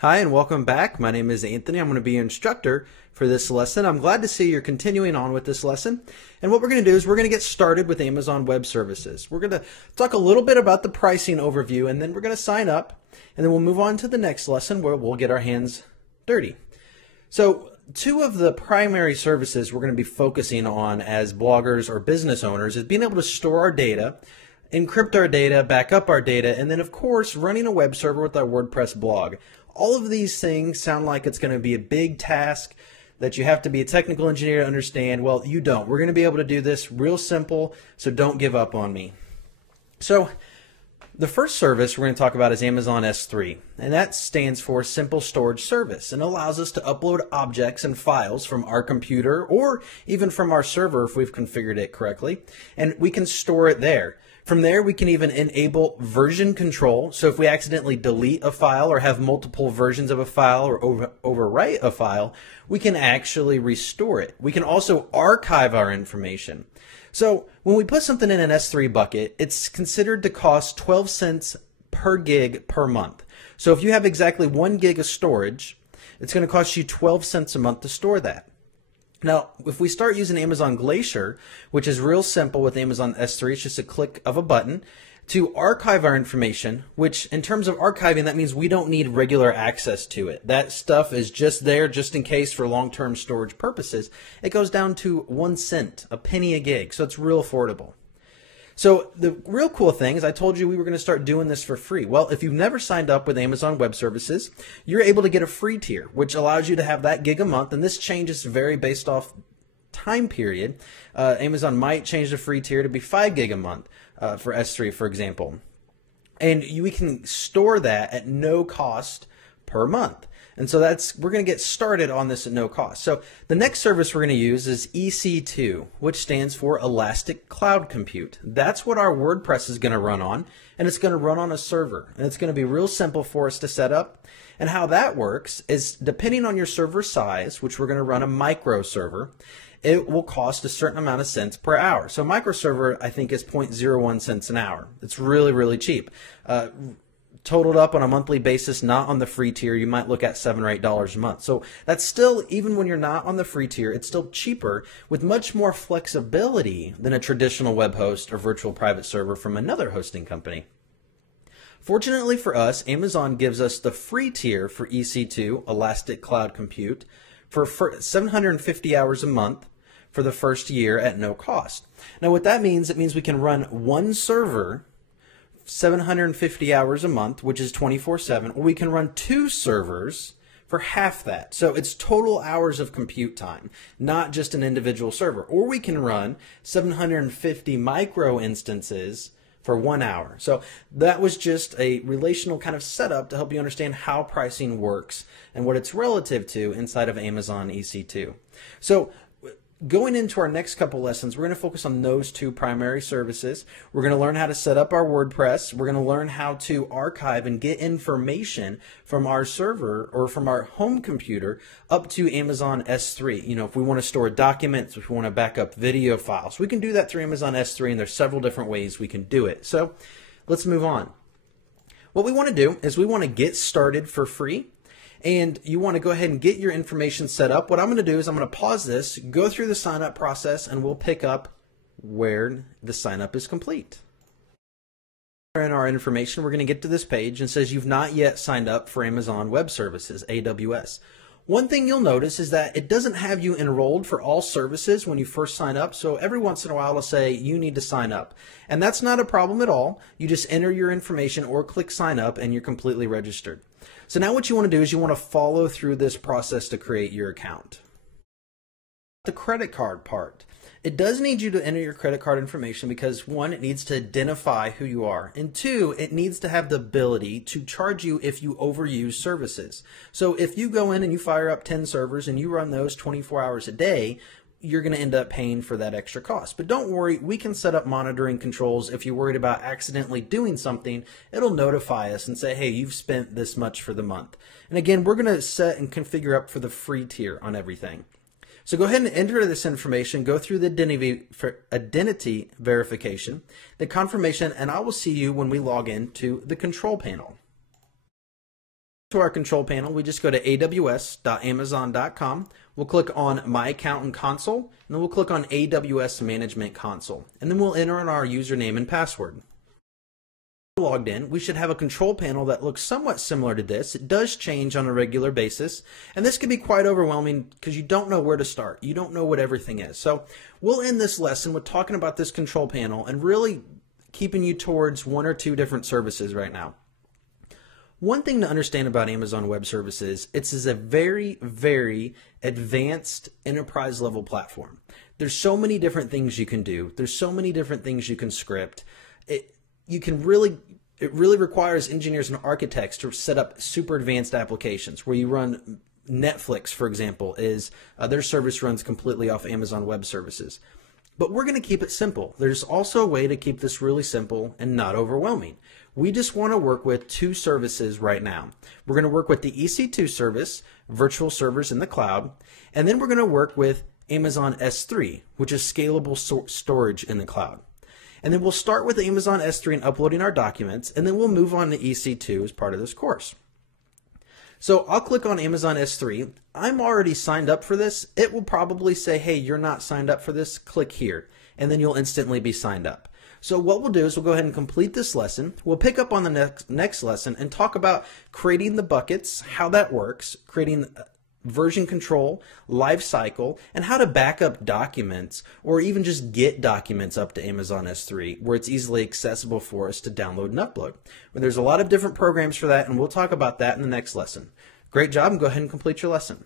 Hi and welcome back. My name is Anthony. I'm going to be your instructor for this lesson. I'm glad to see you're continuing on with this lesson. And what we're going to do is we're going to get started with Amazon Web Services. We're going to talk a little bit about the pricing overview, and then we're going to sign up, and then we'll move on to the next lesson where we'll get our hands dirty. So two of the primary services we're going to be focusing on as bloggers or business owners is being able to store our data, encrypt our data, back up our data, and then of course running a web server with our WordPress blog. All of these things sound like it's going to be a big task that you have to be a technical engineer to understand. Well, you don't. We're going to be able to do this real simple, so don't give up on me. So the first service we're going to talk about is Amazon S3, and that stands for Simple Storage Service, and allows us to upload objects and files from our computer or even from our server if we've configured it correctly, and we can store it there. From there, we can even enable version control. So if we accidentally delete a file or have multiple versions of a file or overwrite a file, we can actually restore it. We can also archive our information. So when we put something in an S3 bucket, it's considered to cost 12 cents per gig per month. So if you have exactly 1 gig of storage, it's going to cost you 12 cents a month to store that. Now, if we start using Amazon Glacier, which is real simple with Amazon S3, it's just a click of a button, to archive our information, which in terms of archiving, that means we don't need regular access to it. That stuff is just there just in case for long-term storage purposes. It goes down to 1 cent, a penny a gig, so it's real affordable. So the real cool thing is I told you we were going to start doing this for free. Well, if you've never signed up with Amazon Web Services, you're able to get a free tier, which allows you to have that gig a month, and this changes vary based off time period. Amazon might change the free tier to be 5 gig a month for S3, for example. And we can store that at no cost per month. And so we're going to get started on this at no cost. So the next service we're going to use is EC2, which stands for Elastic Cloud Compute. That's what our WordPress is going to run on, and it's going to run on a server. And it's going to be real simple for us to set up. And how that works is depending on your server size, which we're going to run a micro server, it will cost a certain amount of cents per hour. So a micro server, I think, is 0.01 cents an hour. It's really, really cheap. Totaled up on a monthly basis, not on the free tier, you might look at $7 or $8 a month. So that's still, even when you're not on the free tier, it's still cheaper with much more flexibility than a traditional web host or virtual private server from another hosting company. Fortunately for us, Amazon gives us the free tier for EC2, Elastic Cloud Compute, for 750 hours a month for the first year at no cost. Now what that means, it means we can run one server 750 hours a month, which is 24/7, or we can run 2 servers for half that. So it's total hours of compute time, not just an individual server. Or we can run 750 micro instances for 1 hour. So that was just a relational kind of setup to help you understand how pricing works and what it's relative to inside of Amazon EC2. So going into our next couple lessons, we're going to focus on those 2 primary services. We're going to learn how to set up our WordPress. We're going to learn how to archive and get information from our server or from our home computer up to Amazon S3. You know, if we want to store documents, if we want to back up video files, we can do that through Amazon S3, and there's several different ways we can do it. So let's move on. What we want to do is we want to get started for free. And you want to go ahead and get your information set up. What I'm going to do is I'm going to pause this, go through the sign up process, and we'll pick up where the sign up is complete. In our information, we're going to get to this page and it says you've not yet signed up for Amazon Web Services, AWS. One thing you'll notice is that it doesn't have you enrolled for all services when you first sign up. So every once in a while it'll say you need to sign up. And that's not a problem at all. You just enter your information or click sign up and you're completely registered. So now what you want to do is you want to follow through this process to create your account. The credit card part. It does need you to enter your credit card information because 1, it needs to identify who you are, and 2, it needs to have the ability to charge you if you overuse services. So if you go in and you fire up 10 servers and you run those 24 hours a day, you're going to end up paying for that extra cost. But don't worry, we can set up monitoring controls. If you're worried about accidentally doing something, it'll notify us and say, hey, you've spent this much for the month. And again, we're going to set and configure up for the free tier on everything. So go ahead and enter this information, go through the identity verification, the confirmation, and I will see you when we log in to the control panel. To our control panel, we just go to aws.amazon.com. We'll click on My Account and Console, and then we'll click on AWS Management Console, and then we'll enter in our username and password. Logged in, we should have a control panel that looks somewhat similar to this. It does change on a regular basis, and this can be quite overwhelming because you don't know where to start. You don't know what everything is. So we'll end this lesson with talking about this control panel and really keeping you towards one or two different services right now. One thing to understand about Amazon Web Services, it's a very, very advanced enterprise level platform. There's so many different things you can do. There's so many different things you can script. It really requires engineers and architects to set up super advanced applications where you run Netflix, for example, their service runs completely off Amazon Web Services. But we're going to keep it simple. There's also a way to keep this really simple and not overwhelming. We just want to work with two services right now. We're going to work with the EC2 service, virtual servers in the cloud, and then we're going to work with Amazon S3, which is scalable storage in the cloud. And then we'll start with Amazon S3 and uploading our documents, and then we'll move on to EC2 as part of this course. So I'll click on Amazon S3. I'm already signed up for this. It will probably say, hey, you're not signed up for this. Click here, and then you'll instantly be signed up. So what we'll do is we'll go ahead and complete this lesson. We'll pick up on the next lesson and talk about creating the buckets, how that works, creating version control, life cycle, and how to back up documents or even just get documents up to Amazon S3 where it's easily accessible for us to download and upload. But there's a lot of different programs for that, and we'll talk about that in the next lesson. Great job, and go ahead and complete your lesson.